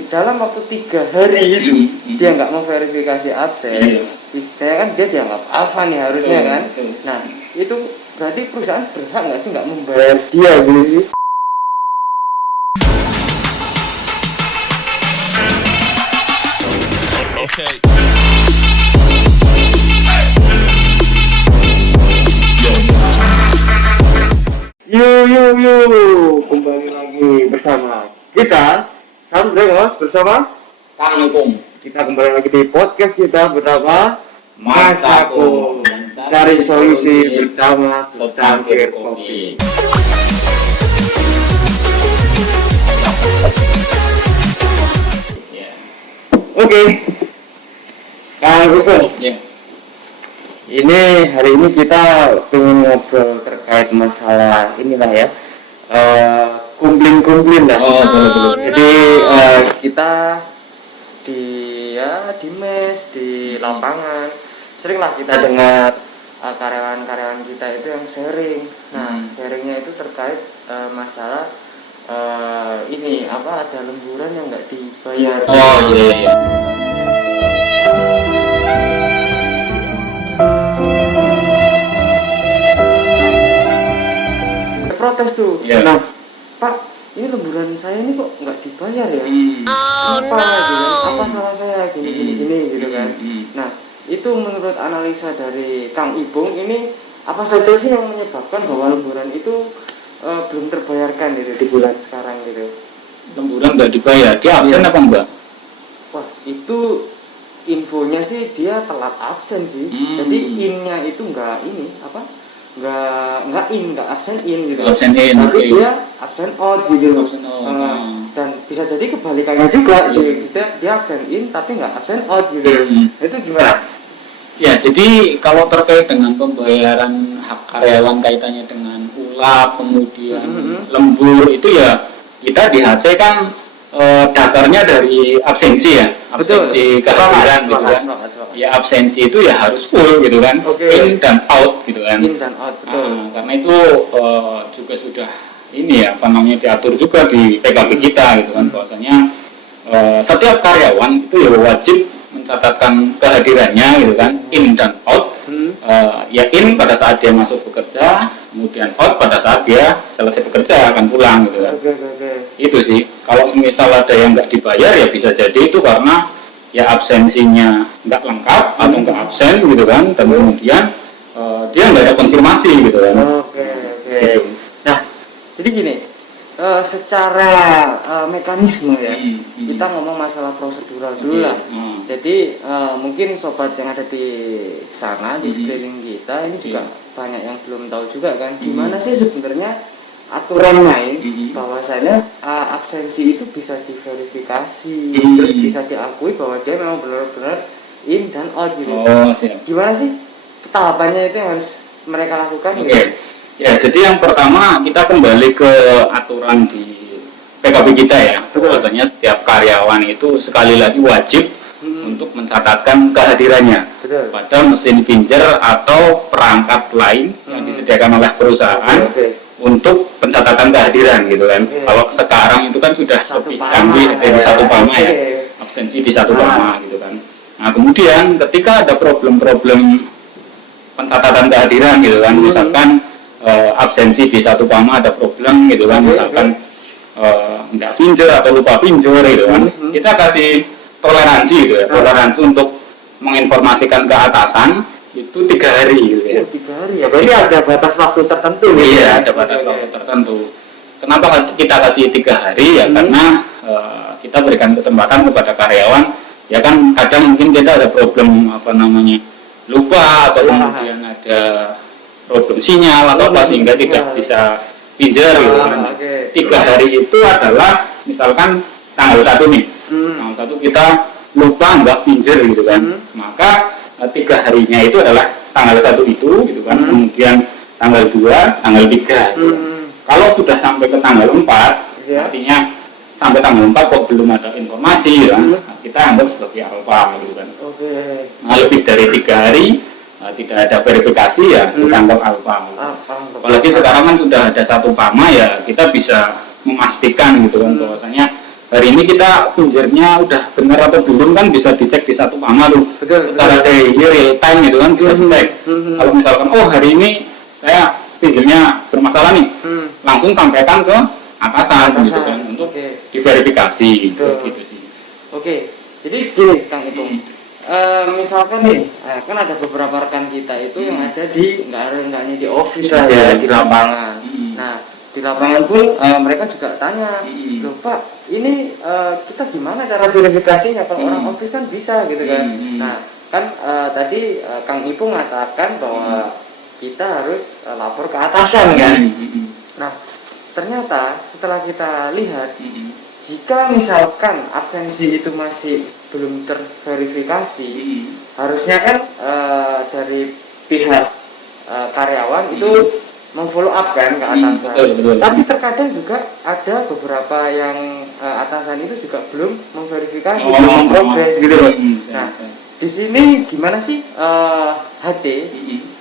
di dalam waktu 3 hari itu dia nggak memverifikasi absen, istilahnya kan dia dianggap alfa nih harusnya kan. Nah itu berarti perusahaan berhak nggak sih nggak membayar dia gitu? Yo, kembali lagi bersama kita Sandrengos bersama Kang Hukum. Kita kembali lagi di podcast kita bernama Masako, cari solusi bersama secangkir kopi. Oke, Kang Hukum. Ini hari ini kita pengen ngobrol terkait masalah inilah ya, kumpling lah. Jadi kita di mes, di lapangan seringlah kita dengar karyawan-karyawan kita itu yang sharing. Nah, sharingnya itu terkait masalah ini apa, ada lemburan yang nggak dibayar. Iya. Protes tuh. Yeah. Nah, Pak, ini lemburan saya ini kok nggak dibayar ya? Apa gitu kan? Apa salah saya gini gitu kan? Nah, itu menurut analisa dari Kang Ibung ini apa saja sih yang menyebabkan bahwa lemburan itu belum terbayarkan gitu di bulan sekarang gitu? Lemburan nggak dibayar, dia absen apa enggak? Wah, itu infonya sih dia telat absen sih. Jadi in-nya itu nggak absen in gitu. Absen in, tapi dia absen out gitu. Dan bisa jadi kebalikannya juga gitu. Dia absen in tapi nggak absen out gitu. Itu gimana? Ya, jadi kalau terkait dengan pembayaran hak karyawan kaitannya dengan ulap, kemudian lembur itu ya kita di HC kan dasarnya dari absensi ya, absensi kehadiran gitu kan. Ya absensi itu ya harus full gitu kan, in dan out gitu kan. In dan out, betul. Karena itu juga sudah ini ya, apa namanya, diatur juga di PKB kita gitu kan, bahwasanya setiap karyawan itu ya wajib mencatatkan kehadirannya gitu kan, in dan out. Ya in pada saat dia masuk bekerja, kemudian out pada saat dia selesai bekerja akan pulang gitu kan. Itu sih. Kalau misal ada yang nggak dibayar ya bisa jadi itu karena ya absensinya nggak lengkap atau nggak absen gitu kan, dan kemudian dia nggak ada konfirmasi gitu kan. Gitu. Nah, jadi gini, secara mekanisme ya, kita ngomong masalah prosedural dulu lah. Jadi mungkin sobat yang ada di sana di sekeliling kita ini juga banyak yang belum tahu juga kan, gimana sih sebenarnya aturan main bahwasanya absensi itu bisa diverifikasi, terus bisa diakui bahwa dia memang benar-benar in dan out gitu. Gimana sih tahapannya itu yang harus mereka lakukan? Gitu? Ya, jadi yang pertama kita kembali ke aturan di PKB kita ya, bahwasanya setiap karyawan itu sekali lagi wajib untuk mencatatkan kehadirannya pada mesin pinjer atau perangkat lain yang disediakan oleh perusahaan untuk pencatatan kehadiran gitu kan. Kalau sekarang itu kan sudah lebih canggih dari satu pama ya, absensi di satu pama gitu kan. Nah kemudian ketika ada problem-problem pencatatan kehadiran gitu kan, misalkan absensi di satu pama ada problem gitu kan, misalkan nggak pinjer atau lupa pinjer gitu kan, kita kasih toleransi gitu ya, toleransi untuk menginformasikan ke atasan itu 3 hari gitu ya. 3 hari ya, berarti ada batas waktu tertentu gitu. Iya, ada batas waktu tertentu. Kenapa kita kasih 3 hari ya, karena kita berikan kesempatan kepada karyawan ya kan, kadang mungkin kita ada problem apa namanya lupa atau kemudian ada problem sinyal atau apa sehingga tidak bisa pinjer gitu kan. 3 hari itu adalah misalkan tanggal 1 nih, tanggal 1 kita lupa nggak pinjer gitu kan, maka 3 harinya itu adalah tanggal 1 itu gitu kan, kemudian tanggal 2, tanggal 3 gitu. Kalau sudah sampai ke tanggal 4 artinya sampai tanggal 4 kok belum ada informasi ya, kita anggap sebagai alfa gitu kan. Nah lebih dari 3 hari tidak ada verifikasi ya kita anggap alfa. Apalagi sekarang kan sudah ada satu pama ya, kita bisa memastikan gitu kan bahwasanya hari ini kita pinjernya udah benar atau belum kan bisa dicek di satu Pama tuh. Betul. Secara daily real time gitu kan bisa dicek. Kalau misalkan hari ini saya pinjernya bermasalah nih, langsung sampaikan ke atasan. Gitu kan untuk diverifikasi gitu sih. Oke. Jadi gini Kang Ipung. Misalkan nih, kan ada beberapa rekan kita itu yang ada di nggak hanya di office lah ya, di lapangan. Nah, di lapangan pun mereka juga tanya, loh Pak, ini kita gimana cara verifikasinya? Kalau orang office kan bisa gitu kan. Nah, kan tadi Kang Ipung mengatakan bahwa kita harus lapor ke atasan kan. Nah, ternyata setelah kita lihat, jika misalkan absensi itu masih belum terverifikasi, harusnya kan dari pihak karyawan itu memfollow up kan ke atasan. Betul. Tapi terkadang juga ada beberapa yang atasan itu juga belum memverifikasi, belum progres gitu loh. Nah, di sini gimana sih HC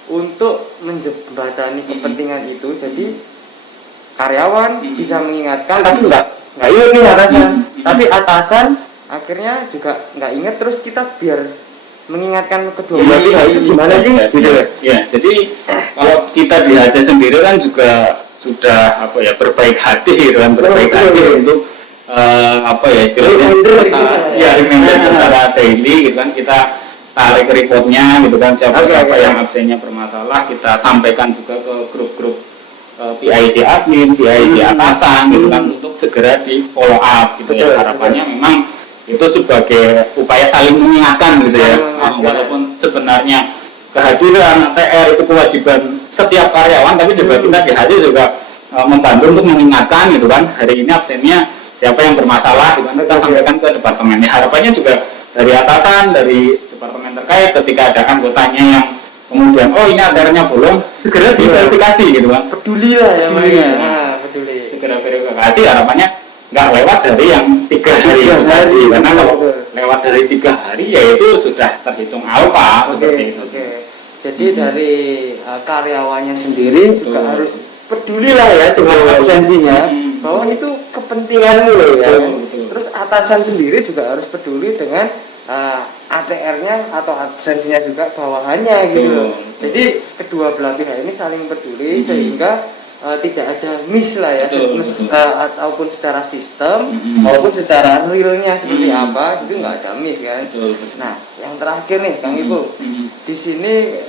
untuk menjembatani kepentingan itu? Jadi karyawan bisa mengingatkan, tapi nggak ingat nih atasan. Tapi atasan akhirnya juga nggak ingat, terus kita biar mengingatkan kedua belah pihak itu gimana sih? Gitu ya. Jadi kalau kita di HC sendiri kan juga sudah berbaik hati gitu kan, berbaik hati untuk istilahnya reminder secara daily gitu kan, kita tarik reportnya gitu kan, siapa yang absennya bermasalah kita sampaikan juga ke grup-grup PIC admin, PIC atasan gitu kan, untuk segera di follow up gitu ya. Harapannya memang itu sebagai upaya saling mengingatkan gitu ya. Walaupun sebenarnya kehadiran TR itu kewajiban setiap karyawan, tapi juga kita di HC juga membantu untuk mengingatkan gitu kan, hari ini absennya siapa yang bermasalah gitu kan, kita sampaikan ke departemen. Harapannya juga dari atasan, dari departemen terkait, ketika ada anggotanya yang kemudian ini acaranya bolong, segera diverifikasi gitu kan, peduli lah ya mereka. Peduli, segera verifikasi. Harapannya nggak lewat dari yang 3 hari, karena kalau lewat dari 3 hari ya itu sudah terhitung alfa. Jadi dari karyawannya sendiri juga harus peduli lah ya dengan absensinya, bahwa itu kepentinganmu loh ya. Terus atasan sendiri juga harus peduli dengan ATR-nya atau absensinya juga bawahannya gitu loh. Jadi kedua belah pihak ini saling peduli sehingga tidak ada miss lah ya, ataupun secara sistem maupun secara realnya seperti apa itu nggak ada miss kan. Nah, yang terakhir nih Kang Ibu, di sini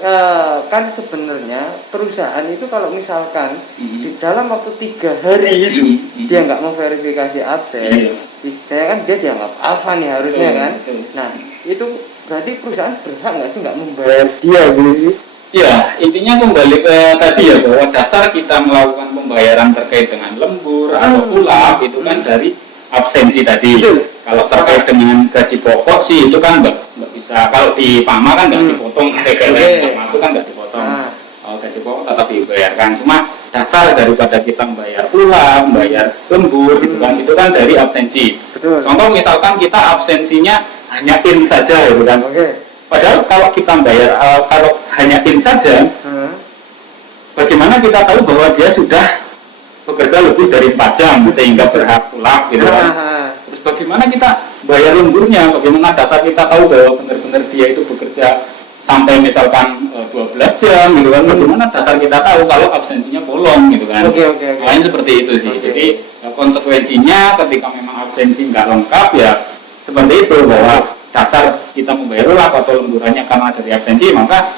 kan sebenarnya perusahaan itu kalau misalkan di dalam waktu 3 hari itu dia nggak memverifikasi absen, istilahnya kan dia dianggap alfa nih harusnya kan. Nah, itu berarti perusahaan berhak nggak sih nggak membayar dia gitu? Ya, intinya kembali ke tadi ya, bahwa dasar kita melakukan pembayaran terkait dengan lembur atau pulang itu kan dari absensi tadi. Kalau terkait dengan gaji pokok sih itu kan nggak bisa. Kalau di Pama kan nggak dipotong, nggak masuk kan nggak dipotong. Gaji pokok tetap dibayarkan. Cuma dasar daripada kita membayar pulang, membayar lembur gitu kan, itu kan dari absensi. Contoh misalkan kita absensinya hanya in saja gitu kan. Padahal kalau kita bayar, kalau hanya in saja, bagaimana kita tahu bahwa dia sudah bekerja lebih dari 4 jam sehingga berhak pulang gitu kan? Terus bagaimana kita bayar lemburnya? Bagaimana dasar kita tahu bahwa benar-benar dia itu bekerja sampai misalkan 12 jam gitu kan? Bagaimana dasar kita tahu kalau absensinya bolong gitu kan? Lain seperti itu sih. Jadi konsekuensinya ketika memang absensi nggak lengkap ya seperti itu, bahwa dasar kita membayar ulang atau lemburannya karena dari absensi, maka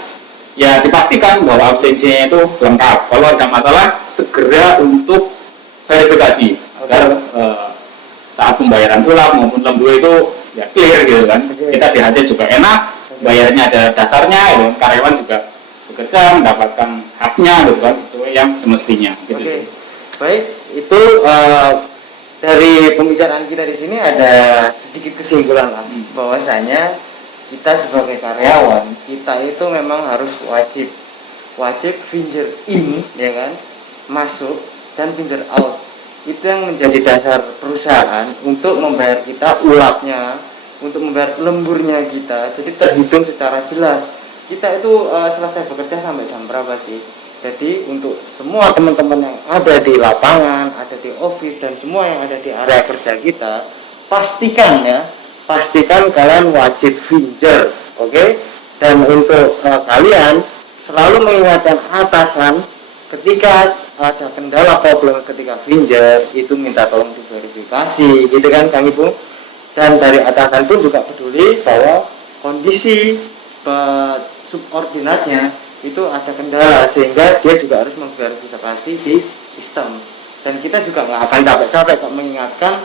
ya dipastikan bahwa absensinya itu lengkap. Kalau ada masalah segera untuk verifikasi agar saat pembayaran ulang maupun lembur itu ya clear gitu kan. Kita di HC juga enak, bayarnya ada dasarnya, gitu. Karyawan juga bekerja mendapatkan haknya gitu kan, sesuai yang semestinya gitu. Baik, itu dari pembicaraan kita di sini ada sedikit kesimpulan lah, bahwasanya kita sebagai karyawan kita itu memang harus wajib finger in ya kan, masuk dan finger out. Itu yang menjadi dasar perusahaan untuk membayar kita ulapnya, untuk membayar lemburnya kita. Jadi terhitung secara jelas kita itu selesai bekerja sampai jam berapa sih. Jadi untuk semua teman-teman yang ada di lapangan, ada di office dan semua yang ada di area kerja kita, pastikan kalian wajib finger, oke? Dan untuk kalian selalu mengingatkan atasan ketika ada kendala problem ketika finger itu minta tolong diverifikasi, gitu kan Kang Ibu? Dan dari atasan pun juga peduli bahwa kondisi subordinatnya itu ada kendala sehingga dia juga harus memverifikasi di sistem. Dan kita juga nggak akan capek-capek kok mengingatkan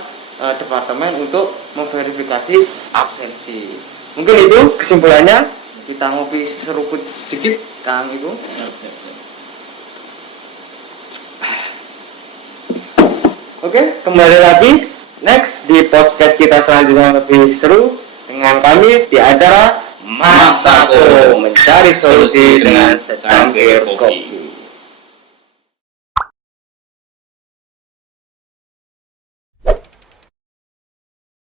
departemen untuk memverifikasi absensi. Mungkin itu kesimpulannya. Kita ngopi seruput sedikit, Kang Ibu. Oke, kembali lagi. Next di podcast kita selanjutnya lebih seru dengan kami di acara Mas Sako mencari solusi dengan secangkir kopi.